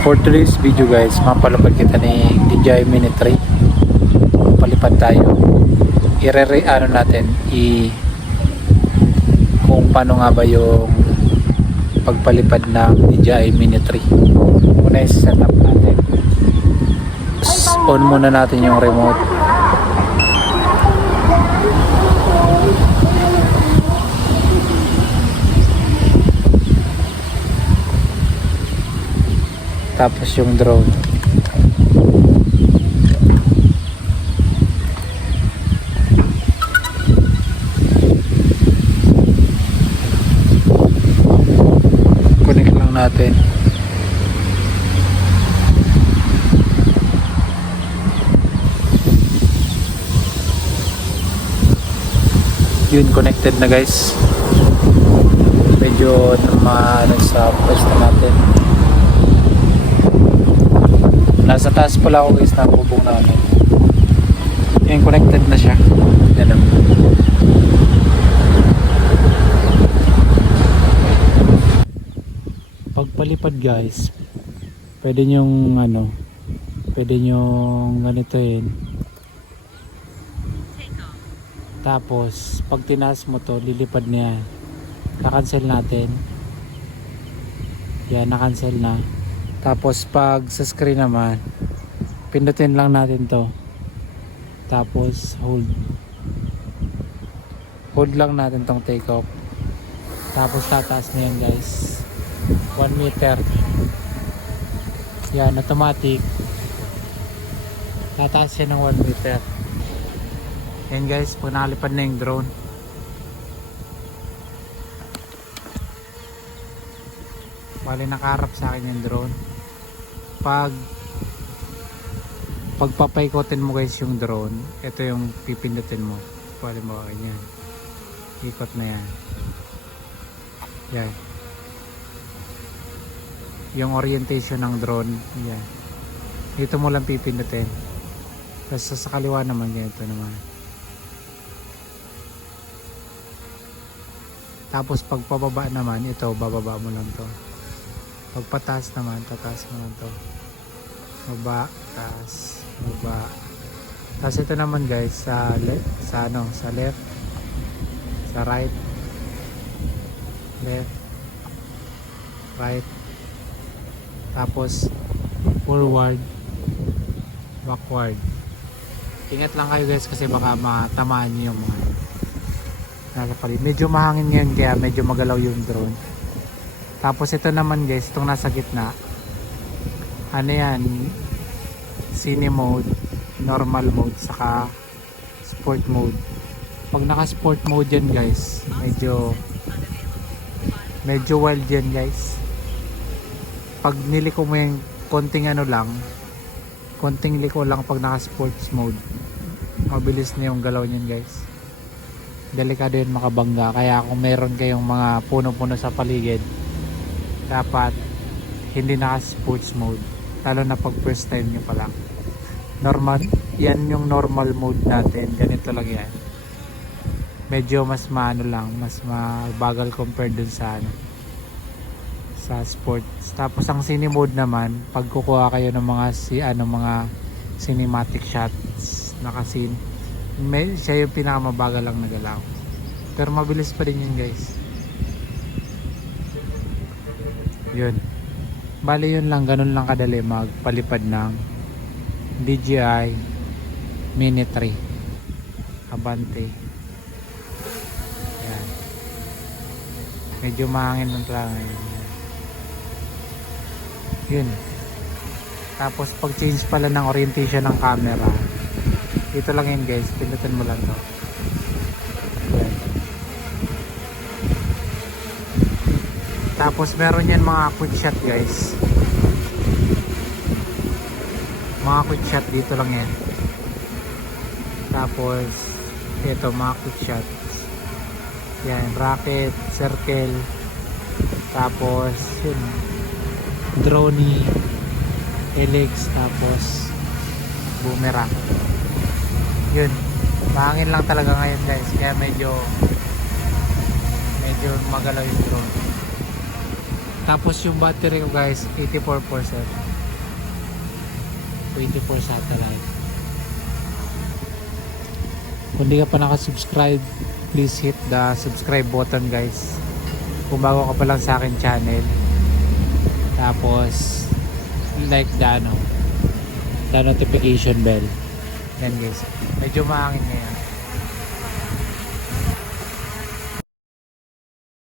For today's video guys, mapalapad kita ni DJI Mini 3. Palipad tayo. Ano natin kung paano nga ba yung pagpalipad ng DJI Mini 3. Muna i-set up natin. On muna natin yung remote. Tapos yung drone. Connect lang natin. Yun, connected na guys. Medyo sa pwesto natin. Nasa taas pala ako guys, nakabubong namin. Yung connected na siya. Yan o. Pagpalipad guys, pwede nyong ganitoin. Tapos pag tinaas mo to, lilipad na yan. Kakancel natin. Yan, nakancel na. Tapos pag sa screen naman, pindutin lang natin to. Tapos hold lang natin tong take off. Tapos tataas na yan guys, 1 meter. Yan, automatic tataas yan ng 1 meter. Yan guys, pag nakalipad na yung drone, bali nakaharap sa akin yung drone. Pagpapaikotin mo guys yung drone, ito yung pipindutin mo. Bali mo ganyan, ikot na yan. Yan yung orientation ng drone. Yan, dito mo lang pipindutin. Tapos sa kaliwa naman ganito naman. Tapos pag pababa naman, ito bababa mo lang to. Pag pataas naman, tataas mo lang to. Baba, taas, baba. Tapos ito naman guys, sa left, sa right, left, right. Tapos forward, backward. Ingat lang kayo guys kasi baka matamaan niyo yung mga nasa paligid. Medyo mahangin ngayon kaya medyo magalaw yung drone. Tapos ito naman guys, itong nasa gitna, ano yan, cine mode, normal mode, saka sport mode. Pag naka sport mode yan guys, medyo wild yan guys. Pag niliko mo yung konting liko lang pag naka sports mode, mabilis na yung galaw niyan guys. Delikado yun makabangga. Kaya kung meron kayong mga puno-puno sa paligid, dapat hindi naka sports mode, lalo na pag first time nyo pa lang. Normal, yan yung normal mode natin, ganito lang yan. Medyo mas mas mabagal compared dun sa sports. Tapos ang cine mode naman, pag kukuha kayo ng mga cinematic shots, naka-scene, siya yung pinakamabagal lang na galaw, pero mabilis pa rin yun guys. Yun, bali yun lang, ganun lang kadali magpalipad ng DJI Mini 3 Abante. Yan, medyo mahangin ng talaga ngayon. Yun. Tapos pag change pala ng orientation ng camera, dito lang yun guys, pindutin mo lang to. Yan. Tapos meron yan mga quick shot guys, mga quick shot, dito lang yan. Tapos ito mga quick shots, yan, rocket, circle, tapos yun, drone, helix, tapos boomerang. Yun, mahangin lang talaga ngayon guys, kaya medyo magalaw yung drone. Tapos yung battery ko guys, 84%. 24 satellite. Kung di ka pa nakasubscribe, please hit the subscribe button guys. Kung bago ka pa lang sa akin channel. Tapos like the notification bell. Yan guys. Medyo maangin ngayon.